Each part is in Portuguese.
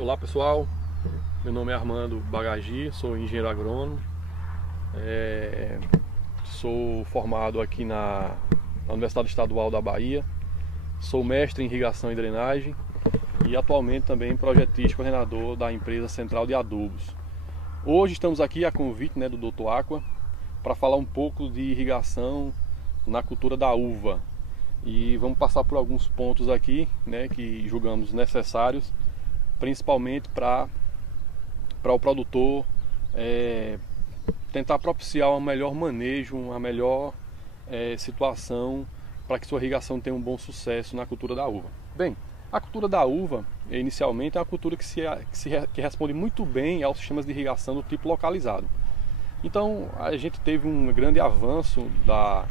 Olá pessoal, meu nome é Armando Bagagi, sou engenheiro agrônomo, sou formado aqui na Universidade Estadual da Bahia, sou mestre em irrigação e drenagem e atualmente também projetista e coordenador da empresa Central de Adubos. Hoje estamos aqui a convite do Dr. Aqua para falar um pouco de irrigação na cultura da uva e vamos passar por alguns pontos aqui que julgamos necessários, principalmente para o produtor tentar propiciar um melhor manejo, uma melhor situação para que sua irrigação tenha um bom sucesso na cultura da uva. Bem, a cultura da uva, inicialmente, é uma cultura que responde muito bem aos sistemas de irrigação do tipo localizado. Então, a gente teve um grande avanço da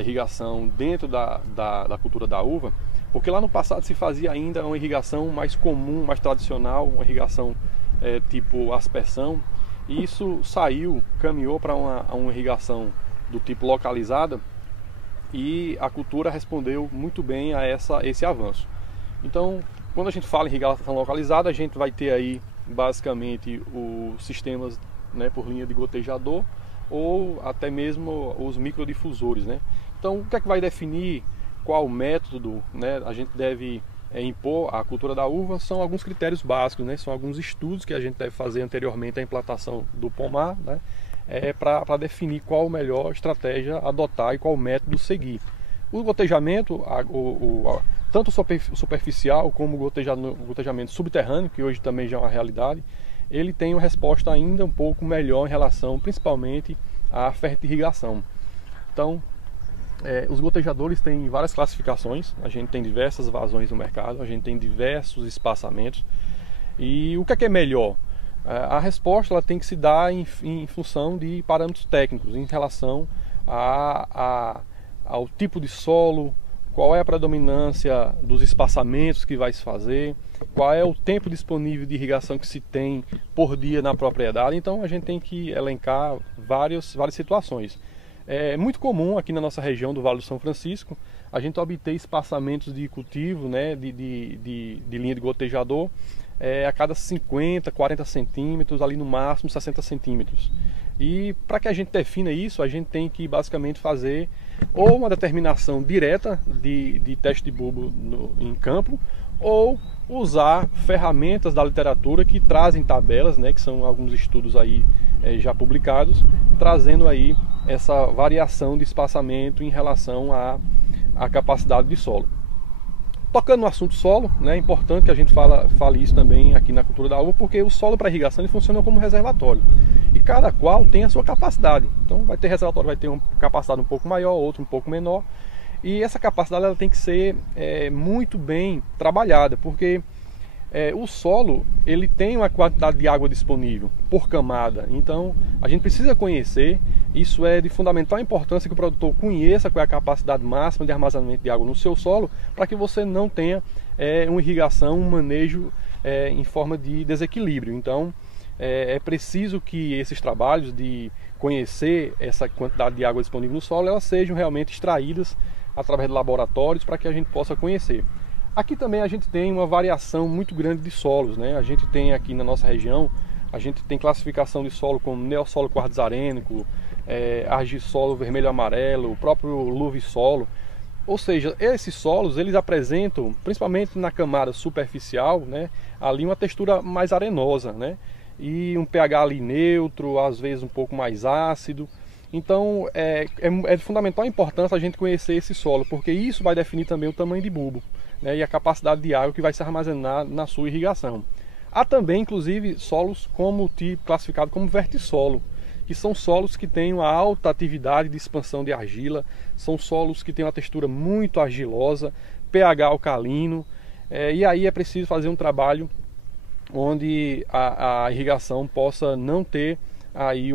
irrigação dentro da cultura da uva, porque lá no passado se fazia ainda uma irrigação mais comum, mais tradicional, uma irrigação tipo aspersão, e isso caminhou para uma irrigação do tipo localizada, e a cultura respondeu muito bem a esse avanço. Então, quando a gente fala em irrigação localizada, a gente vai ter aí basicamente os sistemas por linha de gotejador ou até mesmo os microdifusores. Então, o que é que vai definir qual método a gente deve impor à cultura da uva? São alguns critérios básicos, são alguns estudos que a gente deve fazer anteriormente à implantação do pomar, para definir qual a melhor estratégia adotar e qual método seguir. O gotejamento, tanto superficial como o gotejamento subterrâneo, que hoje também já é uma realidade, ele tem uma resposta ainda um pouco melhor em relação principalmente à fertirrigação. Então, os gotejadores têm várias classificações, a gente tem diversas vazões no mercado, a gente tem diversos espaçamentos. E o que é melhor? A resposta ela tem que se dar em função de parâmetros técnicos, em relação ao tipo de solo, qual é a predominância dos espaçamentos que vai se fazer, qual é o tempo disponível de irrigação que se tem por dia na propriedade. Então a gente tem que elencar várias situações. É muito comum aqui na nossa região do Vale do São Francisco a gente obter espaçamentos de cultivo de linha de gotejador a cada 50, 40 centímetros, ali no máximo 60 centímetros. E para que a gente defina isso, a gente tem que basicamente fazer ou uma determinação direta de teste de bulbo em campo, ou usar ferramentas da literatura que trazem tabelas, que são alguns estudos aí já publicados, trazendo aí essa variação de espaçamento em relação à capacidade de solo. Tocando no assunto solo, é importante que a gente fale isso também aqui na cultura da uva, porque o solo para irrigação ele funciona como reservatório. E cada qual tem a sua capacidade. Então vai ter reservatório, vai ter uma capacidade um pouco maior, outro um pouco menor. E essa capacidade ela tem que ser muito bem trabalhada, porque o solo ele tem uma quantidade de água disponível por camada. Então a gente precisa conhecer, isso é de fundamental importância que o produtor conheça qual é a capacidade máxima de armazenamento de água no seu solo, para que você não tenha uma irrigação, um manejo em forma de desequilíbrio. Então é preciso que esses trabalhos de conhecer essa quantidade de água disponível no solo, elas sejam realmente extraídas através de laboratórios para que a gente possa conhecer. Aqui também a gente tem uma variação muito grande de solos, A gente tem aqui na nossa região, a gente tem classificação de solo como neossolo quartzarênico, argissolo vermelho-amarelo, o próprio luvissolo. Ou seja, esses solos eles apresentam, principalmente na camada superficial, ali uma textura mais arenosa, e um pH ali neutro, às vezes um pouco mais ácido. Então é de fundamental importância a gente conhecer esse solo, porque isso vai definir também o tamanho de bulbo, e a capacidade de água que vai se armazenar na sua irrigação. Há também, inclusive, solos como classificado como vertissolo, que são solos que têm uma alta atividade de expansão de argila, são solos que têm uma textura muito argilosa, pH alcalino, e aí é preciso fazer um trabalho onde a irrigação possa não ter aí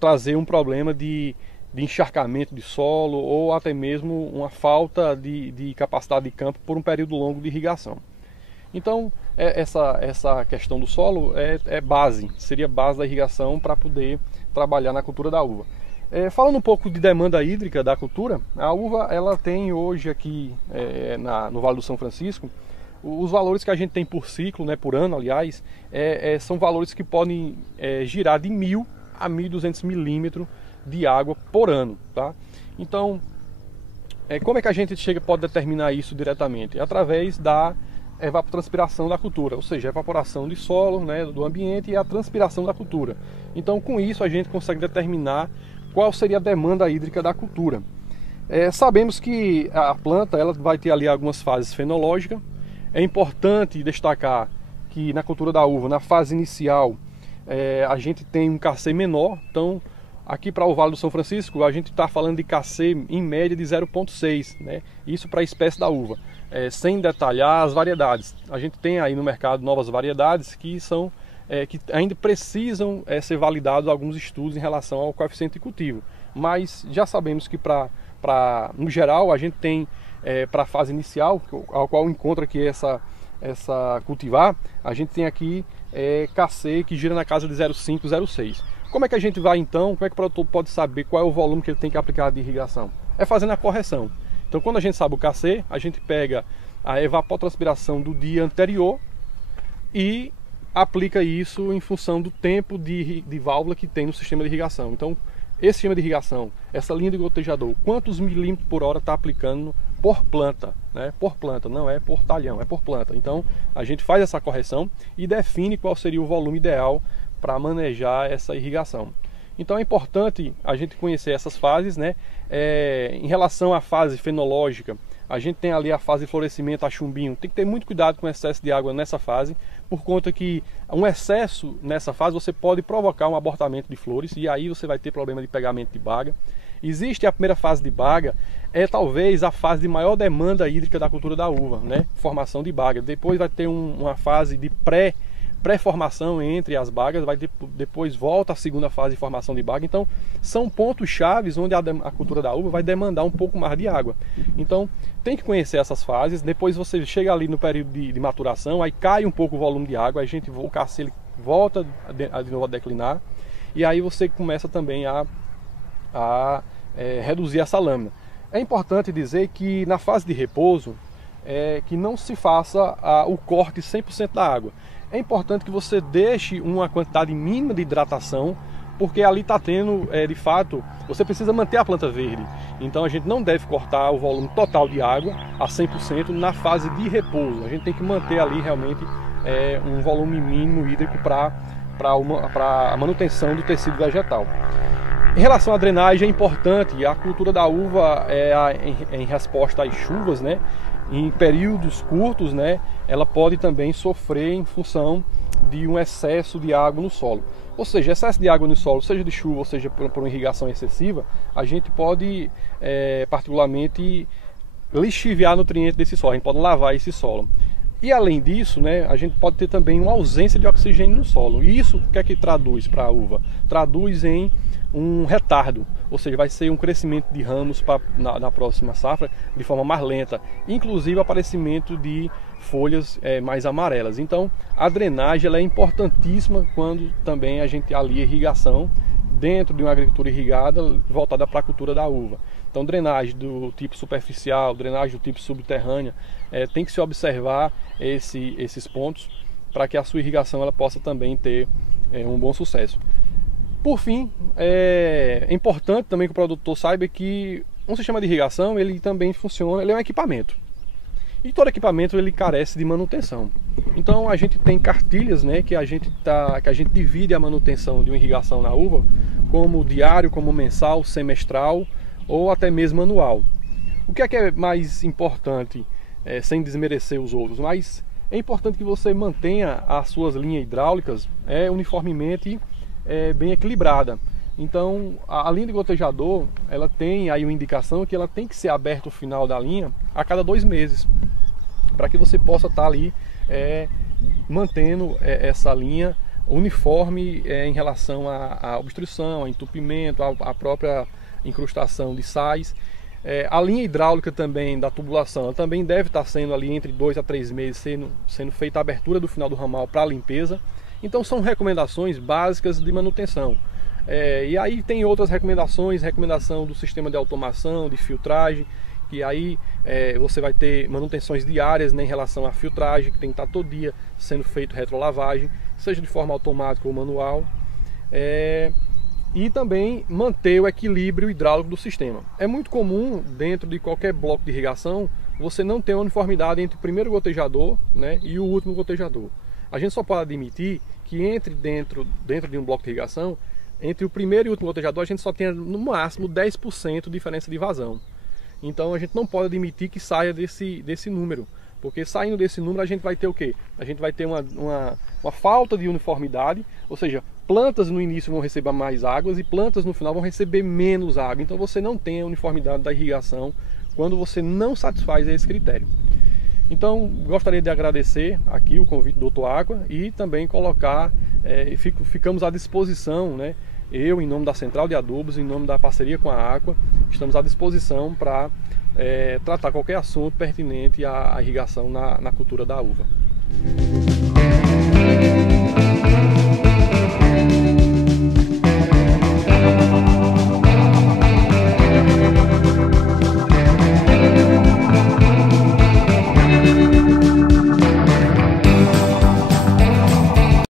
trazer um problema de encharcamento de solo ou até mesmo uma falta de capacidade de campo por um período longo de irrigação. Então essa questão do solo seria base da irrigação para poder trabalhar na cultura da uva. Falando um pouco de demanda hídrica da cultura, a uva ela tem hoje aqui no Vale do São Francisco, os valores que a gente tem por ciclo, né, por ano, aliás, são valores que podem girar de 1.000 a 1.200 milímetros de água por ano, tá? Então, como é que a gente pode determinar isso diretamente? Através da evapotranspiração da cultura, ou seja, a evaporação de solo, né, do ambiente, e a transpiração da cultura. Então, com isso, a gente consegue determinar qual seria a demanda hídrica da cultura. Sabemos que a planta ela vai ter ali algumas fases fenológicas. É importante destacar que na cultura da uva, na fase inicial, a gente tem um KC menor. Então, aqui para o Vale do São Francisco, a gente está falando de KC em média de 0,6, né? Isso para a espécie da uva, sem detalhar as variedades. A gente tem aí no mercado novas variedades que ainda precisam ser validados alguns estudos em relação ao coeficiente de cultivo. Mas já sabemos que no geral a gente tem para a fase inicial, ao qual encontra aqui essa cultivar, a gente tem aqui KC que gira na casa de 0,5, 0,6. Como é que a gente vai então, como é que o produtor pode saber qual é o volume que ele tem que aplicar de irrigação? É fazendo a correção. Então quando a gente sabe o KC, a gente pega a evapotranspiração do dia anterior e aplica isso em função do tempo de válvula que tem no sistema de irrigação. Então esse sistema de irrigação, essa linha de gotejador, quantos milímetros por hora está aplicando por planta, né? Por planta, não é por talhão, é por planta. Então a gente faz essa correção e define qual seria o volume ideal para manejar essa irrigação. Então é importante a gente conhecer essas fases, né? Em relação à fase fenológica, a gente tem ali a fase de florescimento a chumbinho. Tem que ter muito cuidado com o excesso de água nessa fase, por conta que um excesso nessa fase você pode provocar um abortamento de flores e aí você vai ter problema de pegamento de baga. Existe a primeira fase de baga, talvez a fase de maior demanda hídrica da cultura da uva, né? Formação de baga. Depois vai ter uma fase de pré-formação entre as bagas, depois volta a segunda fase de formação de baga. Então são pontos chaves onde a cultura da uva vai demandar um pouco mais de água. Então tem que conhecer essas fases. Depois você chega ali no período de maturação, aí cai um pouco o volume de água, o KC ele volta de novo a declinar, e aí você começa também a reduzir essa lâmina. É importante dizer que na fase de repouso que não se faça o corte 100% da água. É importante que você deixe uma quantidade mínima de hidratação, porque ali está tendo, de fato, você precisa manter a planta verde. Então a gente não deve cortar o volume total de água a 100% na fase de repouso. A gente tem que manter ali realmente um volume mínimo hídrico para a manutenção do tecido vegetal. Em relação à drenagem, é importante, a cultura da uva em resposta às chuvas, né? Em períodos curtos, né, ela pode também sofrer em função de um excesso de água no solo. Ou seja, excesso de água no solo, seja de chuva ou seja por uma irrigação excessiva, a gente pode particularmente lixiviar nutrientes desse solo, a gente pode lavar esse solo. E além disso, né, a gente pode ter também uma ausência de oxigênio no solo. E isso o que é que traduz para a uva? Traduz em um retardo, ou seja, vai ser um crescimento de ramos na próxima safra de forma mais lenta, inclusive o aparecimento de folhas mais amarelas. Então a drenagem ela é importantíssima quando também a gente alia irrigação dentro de uma agricultura irrigada voltada para a cultura da uva. Então drenagem do tipo superficial, drenagem do tipo subterrânea, tem que se observar esses pontos para que a sua irrigação ela possa também ter um bom sucesso. Por fim, é importante também que o produtor saiba que um sistema de irrigação ele também funciona, ele é um equipamento. E todo equipamento ele carece de manutenção. Então a gente tem cartilhas, né, que a gente divide a manutenção de uma irrigação na uva como diário, como mensal, semestral ou até mesmo anual. O que é mais importante, sem desmerecer os outros, mas é importante que você mantenha as suas linhas hidráulicas uniformemente bem equilibrada. Então a linha de gotejador ela tem aí uma indicação que ela tem que ser aberta o final da linha a cada 2 meses, para que você possa estar ali mantendo essa linha uniforme em relação à obstrução, ao entupimento, à própria incrustação de sais. A linha hidráulica também da tubulação, ela também deve estar sendo ali entre 2 a 3 meses sendo feita a abertura do final do ramal para limpeza. Então são recomendações básicas de manutenção. E aí tem outras recomendações, recomendação do sistema de automação, de filtragem, que aí você vai ter manutenções diárias, né, em relação à filtragem, que tem que estar todo dia sendo feito retrolavagem, seja de forma automática ou manual. E também manter o equilíbrio hidráulico do sistema. É muito comum, dentro de qualquer bloco de irrigação, você não ter uma uniformidade entre o primeiro gotejador, né, e o último gotejador. A gente só pode admitir que entre dentro de um bloco de irrigação, entre o primeiro e o último gotejador, a gente só tenha no máximo 10% de diferença de vazão. Então a gente não pode admitir que saia desse número, porque saindo desse número a gente vai ter o quê? A gente vai ter uma falta de uniformidade, ou seja, plantas no início vão receber mais águas e plantas no final vão receber menos água. Então você não tem a uniformidade da irrigação quando você não satisfaz esse critério. Então gostaria de agradecer aqui o convite do Dr. Aqua e também colocar, ficamos à disposição, né? Eu, em nome da Central de Adubos, em nome da parceria com a Aqua, estamos à disposição para tratar qualquer assunto pertinente à irrigação na cultura da uva.